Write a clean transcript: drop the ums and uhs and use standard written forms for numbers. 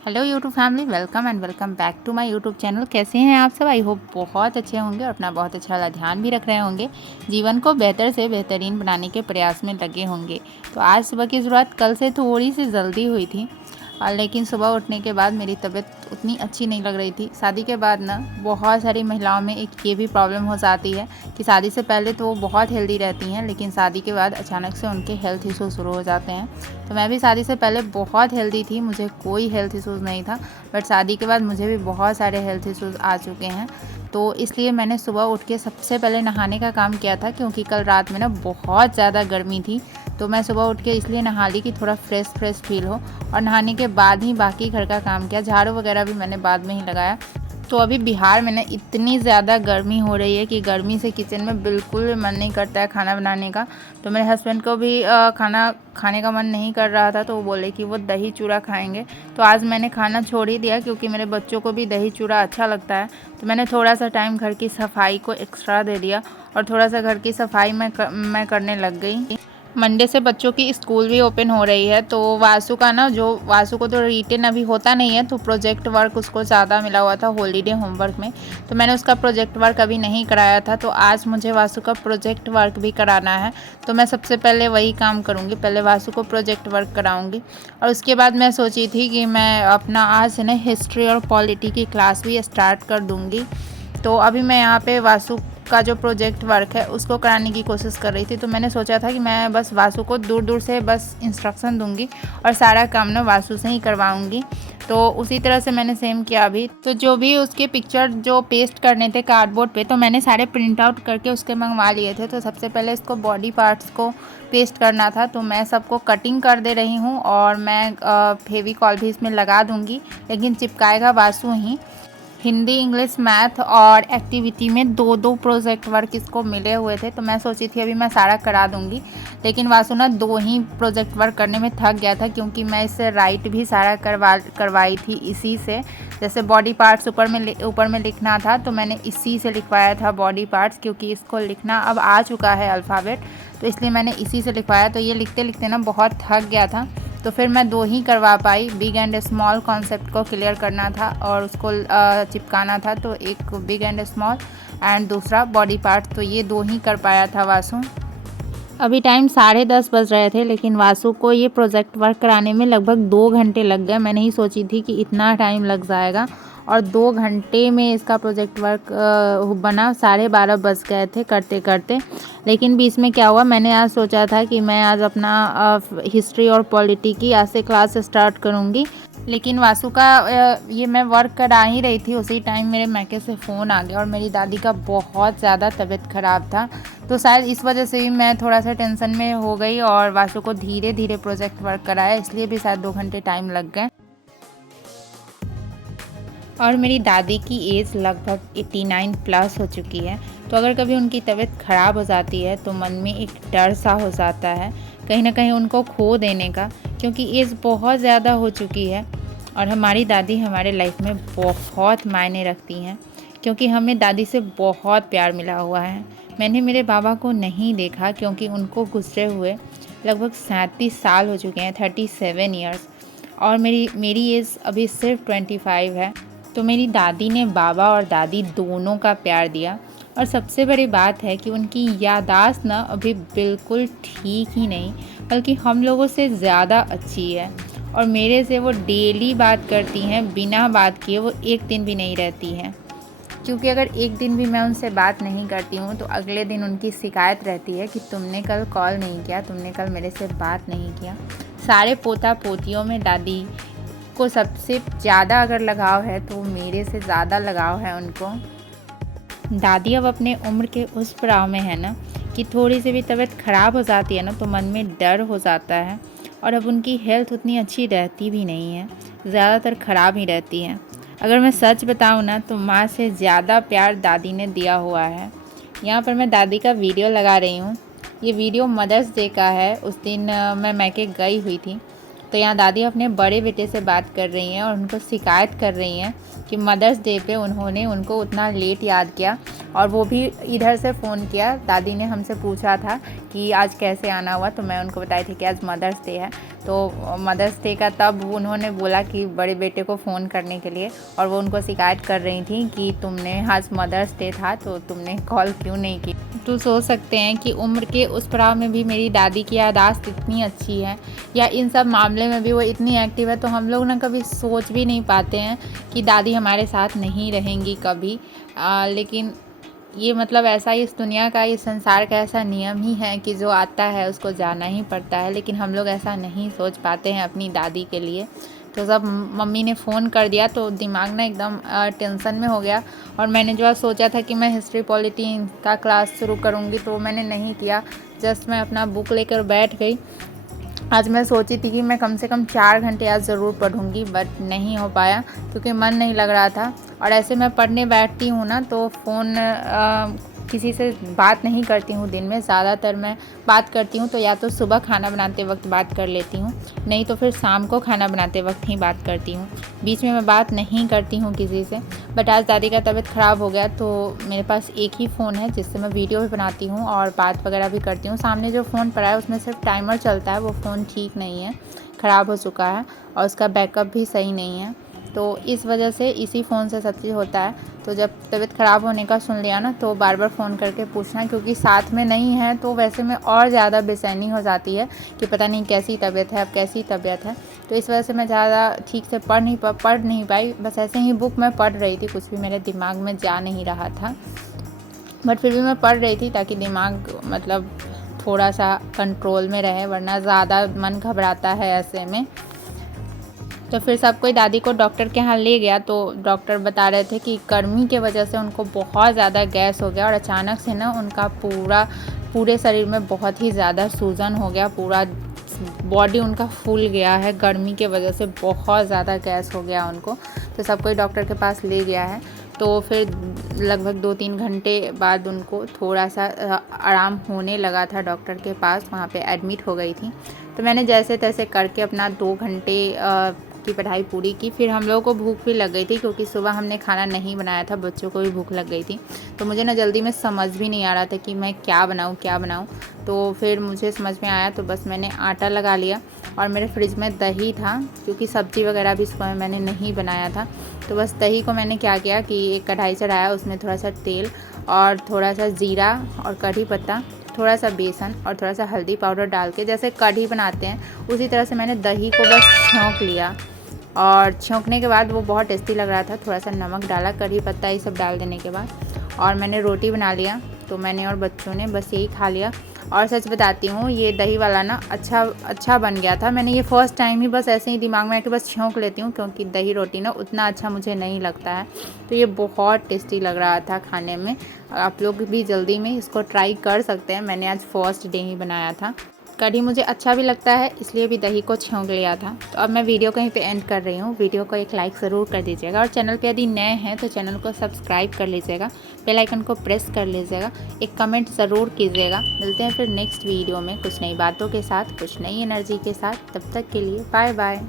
Hello YouTube family, welcome and welcome back to my YouTube channel. कैसे हैं आप सब? आई होप बहुत अच्छे होंगे और अपना बहुत अच्छा वाला ध्यान भी रख रहे होंगे। जीवन को बेहतर से बेहतरीन बनाने के प्रयास में लगे होंगे। तो आज सुबह की शुरुआत कल से थोड़ी सी जल्दी हुई थी, लेकिन सुबह उठने के बाद मेरी तबीयत उतनी अच्छी नहीं लग रही थी। शादी के बाद ना बहुत सारी महिलाओं में एक ये भी प्रॉब्लम हो जाती है कि शादी से पहले तो वो बहुत हेल्दी रहती हैं, लेकिन शादी के बाद अचानक से उनके हेल्थ इशू शुरू हो जाते हैं। तो मैं भी शादी से पहले बहुत हेल्दी थी, मुझे कोई हेल्थ इशूज़ नहीं था, बट शादी के बाद मुझे भी बहुत सारे हेल्थ इशूज़ आ चुके हैं। तो इसलिए मैंने सुबह उठ के सबसे पहले नहाने का काम किया था, क्योंकि कल रात में ना बहुत ज़्यादा गर्मी थी। तो मैं सुबह उठ के इसलिए नहा ली कि थोड़ा फ्रेश फील हो, और नहाने के बाद ही बाकी घर का काम किया। झाड़ू वगैरह भी मैंने बाद में ही लगाया। तो अभी बिहार में ना इतनी ज़्यादा गर्मी हो रही है कि गर्मी से किचन में बिल्कुल भी मन नहीं करता है खाना बनाने का। तो मेरे हस्बैंड को भी खाना खाने का मन नहीं कर रहा था, तो वो बोले कि वो दही चूड़ा खाएंगे। तो आज मैंने खाना छोड़ ही दिया, क्योंकि मेरे बच्चों को भी दही चूड़ा अच्छा लगता है। तो मैंने थोड़ा सा टाइम घर की सफाई को एक्स्ट्रा दे दिया, और थोड़ा सा घर की सफाई मैं करने लग गई। मंडे से बच्चों की स्कूल भी ओपन हो रही है। तो वासु का ना, जो वासु को तो रिटेन अभी होता नहीं है, तो प्रोजेक्ट वर्क उसको ज़्यादा मिला हुआ था हॉलीडे होमवर्क में। तो मैंने उसका प्रोजेक्ट वर्क अभी नहीं कराया था। तो आज मुझे वासु का प्रोजेक्ट वर्क भी कराना है। तो मैं सबसे पहले वही काम करूँगी, पहले वासु को प्रोजेक्ट वर्क कराऊँगी, और उसके बाद मैं सोची थी कि मैं अपना आज से ना हिस्ट्री और पॉलिटी की क्लास भी स्टार्ट कर दूँगी। तो अभी मैं यहाँ पे वासु का जो प्रोजेक्ट वर्क है उसको कराने की कोशिश कर रही थी। तो मैंने सोचा था कि मैं बस वासु को दूर दूर से बस इंस्ट्रक्शन दूंगी और सारा काम ना वासु से ही करवाऊंगी। तो उसी तरह से मैंने सेम किया अभी। तो जो भी उसके पिक्चर जो पेस्ट करने थे कार्डबोर्ड पे, तो मैंने सारे प्रिंट आउट करके उसके मंगवा लिए थे। तो सबसे पहले इसको बॉडी पार्ट्स को पेस्ट करना था, तो मैं सबको कटिंग कर दे रही हूँ, और मैं फेविकॉल भी इसमें लगा दूँगी, लेकिन चिपकाएगा वासु ही। हिंदी, इंग्लिश, मैथ और एक्टिविटी में दो दो प्रोजेक्ट वर्क इसको मिले हुए थे। तो मैं सोची थी अभी मैं सारा करा दूंगी, लेकिन वासु ना 2 ही प्रोजेक्ट वर्क करने में थक गया था, क्योंकि मैं इससे राइट भी सारा करवाई थी इसी से। जैसे बॉडी पार्ट्स ऊपर में लिखना था, तो मैंने इसी से लिखवाया था बॉडी पार्ट्स, क्योंकि इसको लिखना अब आ चुका है अल्फ़ाबेट, तो इसलिए मैंने इसी से लिखवाया। तो ये लिखते लिखते ना बहुत थक गया था, तो फिर मैं 2 ही करवा पाई। बिग एंड स्मॉल कॉन्सेप्ट को क्लियर करना था और उसको चिपकाना था। तो एक बिग एंड स्मॉल एंड दूसरा बॉडी पार्ट, तो ये 2 ही कर पाया था वासु। अभी टाइम 10:30 बज रहे थे, लेकिन वासु को ये प्रोजेक्ट वर्क कराने में लगभग 2 घंटे लग गए। मैं नहीं सोची थी कि इतना टाइम लग जाएगा, और 2 घंटे में इसका प्रोजेक्ट वर्क बना। 12:30 बज गए थे करते करते। लेकिन बीच में क्या हुआ, मैंने आज सोचा था कि मैं आज अपना हिस्ट्री और पॉलिटी की आज से क्लास स्टार्ट करूँगी, लेकिन वासु का ये मैं वर्क करा ही रही थी, उसी टाइम मेरे मैके से फ़ोन आ गया, और मेरी दादी का बहुत ज़्यादा तबीयत ख़राब था। तो शायद इस वजह से भी मैं थोड़ा सा टेंशन में हो गई, और वासु को धीरे धीरे प्रोजेक्ट वर्क कराया, इसलिए भी शायद 2 घंटे टाइम लग गए। और मेरी दादी की एज लगभग 89 प्लस हो चुकी है। तो अगर कभी उनकी तबीयत ख़राब हो जाती है, तो मन में एक डर सा हो जाता है कहीं ना कहीं उनको खो देने का, क्योंकि एज बहुत ज़्यादा हो चुकी है। और हमारी दादी हमारे लाइफ में बहुत मायने रखती हैं, क्योंकि हमें दादी से बहुत प्यार मिला हुआ है। मैंने मेरे बाबा को नहीं देखा, क्योंकि उनको गुजरे हुए लगभग 37 साल हो चुके हैं, 37 ईयर्स, और मेरी एज अभी सिर्फ 25 है। तो मेरी दादी ने बाबा और दादी दोनों का प्यार दिया, और सबसे बड़ी बात है कि उनकी याददाश्त ना अभी बिल्कुल ठीक ही नहीं, बल्कि हम लोगों से ज़्यादा अच्छी है। और मेरे से वो डेली बात करती हैं, बिना बात किए वो एक दिन भी नहीं रहती हैं, क्योंकि अगर एक दिन भी मैं उनसे बात नहीं करती हूँ, तो अगले दिन उनकी शिकायत रहती है कि तुमने कल कॉल नहीं किया, तुमने कल मेरे से बात नहीं किया। सारे पोता पोतियों में दादी को सबसे ज़्यादा अगर लगाव है, तो मेरे से ज़्यादा लगाव है उनको। दादी अब अपने उम्र के उस पड़ाव में है ना, कि थोड़ी सी भी तबीयत ख़राब हो जाती है ना, तो मन में डर हो जाता है। और अब उनकी हेल्थ उतनी अच्छी रहती भी नहीं है, ज़्यादातर ख़राब ही रहती है। अगर मैं सच बताऊँ ना, तो माँ से ज़्यादा प्यार दादी ने दिया हुआ है। यहाँ पर मैं दादी का वीडियो लगा रही हूँ। ये वीडियो मदर्स डे का है। उस दिन मैं मैके गई हुई थी, तो यहाँ दादी अपने बड़े बेटे से बात कर रही हैं और उनको शिकायत कर रही हैं कि मदर्स डे पे उन्होंने उनको उतना लेट याद किया, और वो भी इधर से फ़ोन किया। दादी ने हमसे पूछा था कि आज कैसे आना हुआ, तो मैं उनको बताई थी कि आज मदर्स डे है। तो मदर्स डे का तब उन्होंने बोला कि बड़े बेटे को फ़ोन करने के लिए, और वो उनको शिकायत कर रही थी कि तुमने आज मदर्स डे था तो तुमने कॉल क्यों नहीं की। तो सोच सकते हैं कि उम्र के उस पड़ाव में भी मेरी दादी की याददाश्त इतनी अच्छी है, या इन सब मामले में भी वो इतनी एक्टिव है। तो हम लोग ना कभी सोच भी नहीं पाते हैं कि दादी हमारे साथ नहीं रहेंगी कभी, लेकिन ये मतलब ऐसा इस दुनिया का, इस संसार का ऐसा नियम ही है कि जो आता है उसको जाना ही पड़ता है। लेकिन हम लोग ऐसा नहीं सोच पाते हैं अपनी दादी के लिए। तो जब मम्मी ने फ़ोन कर दिया तो दिमाग ना एकदम टेंशन में हो गया, और मैंने जो सोचा था कि मैं हिस्ट्री पॉलिटी का क्लास शुरू करूँगी तो मैंने नहीं किया। जस्ट मैं अपना बुक लेकर बैठ गई। आज मैं सोची थी कि मैं कम से कम 4 घंटे आज ज़रूर पढ़ूँगी, बट नहीं हो पाया क्योंकि मन नहीं लग रहा था। और ऐसे मैं पढ़ने बैठती हूँ ना तो फ़ोन किसी से बात नहीं करती हूँ दिन में। ज़्यादातर मैं बात करती हूँ तो या तो सुबह खाना बनाते वक्त बात कर लेती हूँ, नहीं तो फिर शाम को खाना बनाते वक्त ही बात करती हूँ। बीच में मैं बात नहीं करती हूँ किसी से। बट आज दादी का तबीयत ख़राब हो गया तो मेरे पास एक ही फ़ोन है जिससे मैं वीडियो भी बनाती हूँ और बात वगैरह भी करती हूँ। सामने जो फ़ोन पड़ा है उसमें सिर्फ टाइमर चलता है, वो फ़ोन ठीक नहीं है, ख़राब हो चुका है और उसका बैकअप भी सही नहीं है। तो इस वजह से इसी फ़ोन से सब चीज़ होता है। तो जब तबीयत ख़राब होने का सुन लिया ना तो बार बार फ़ोन करके पूछना, क्योंकि साथ में नहीं है तो वैसे में और ज़्यादा बेचैनी हो जाती है कि पता नहीं कैसी तबीयत है, अब कैसी तबीयत है। तो इस वजह से मैं ज़्यादा ठीक से पढ़ नहीं पाई। बस ऐसे ही बुक मैं पढ़ रही थी, कुछ भी मेरे दिमाग में जा नहीं रहा था, बट फिर भी मैं पढ़ रही थी ताकि दिमाग मतलब थोड़ा सा कंट्रोल में रहे, वरना ज़्यादा मन घबराता है ऐसे में। तो फिर सब कोई दादी को डॉक्टर के यहाँ ले गया तो डॉक्टर बता रहे थे कि गर्मी के वजह से उनको बहुत ज़्यादा गैस हो गया, और अचानक से ना उनका पूरे शरीर में बहुत ही ज़्यादा सूजन हो गया, पूरा बॉडी उनका फूल गया है। गर्मी के वजह से बहुत ज़्यादा गैस हो गया उनको। तो सब कोई डॉक्टर के पास ले गया है। तो फिर लगभग 2-3 घंटे बाद उनको थोड़ा सा आराम होने लगा था डॉक्टर के पास, वहाँ पे एडमिट हो गई थी। तो मैंने जैसे तैसे करके अपना 2 घंटे की पढ़ाई पूरी की। फिर हम लोगों को भूख भी लग गई थी क्योंकि सुबह हमने खाना नहीं बनाया था, बच्चों को भी भूख लग गई थी। तो मुझे ना जल्दी में समझ भी नहीं आ रहा था कि मैं क्या बनाऊँ। तो फिर मुझे समझ में आया तो बस मैंने आटा लगा लिया, और मेरे फ्रिज में दही था क्योंकि सब्ज़ी वगैरह भी सुबह मैंने नहीं बनाया था। तो बस दही को मैंने क्या किया कि एक कढ़ाई चढ़ाया, उसमें थोड़ा सा तेल और थोड़ा सा ज़ीरा और कढ़ी पत्ता, थोड़ा सा बेसन और थोड़ा सा हल्दी पाउडर डाल के जैसे कढ़ी बनाते हैं उसी तरह से मैंने दही को बस छौंक लिया। और छौंकने के बाद वो बहुत टेस्टी लग रहा था। थोड़ा सा नमक डाला, कढ़ी पत्ता ये सब डाल देने के बाद, और मैंने रोटी बना लिया। तो मैंने और बच्चों ने बस यही खा लिया। और सच बताती हूँ ये दही वाला ना अच्छा बन गया था। मैंने ये फ़र्स्ट टाइम ही बस ऐसे ही दिमाग में आके बस छौंक लेती हूँ, क्योंकि दही रोटी ना उतना अच्छा मुझे नहीं लगता है। तो ये बहुत टेस्टी लग रहा था खाने में। आप लोग भी जल्दी में इसको ट्राई कर सकते हैं। मैंने आज फर्स्ट डे ही बनाया था। कढ़ी मुझे अच्छा भी लगता है, इसलिए भी दही को छौंक लिया था। तो अब मैं वीडियो कहीं पे एंड कर रही हूँ। वीडियो को एक लाइक ज़रूर कर दीजिएगा, और चैनल पे यदि नए हैं तो चैनल को सब्सक्राइब कर लीजिएगा, बेल आइकन को प्रेस कर लीजिएगा, एक कमेंट ज़रूर कीजिएगा। मिलते हैं फिर नेक्स्ट वीडियो में कुछ नई बातों के साथ, कुछ नई एनर्जी के साथ। तब तक के लिए बाय बाय।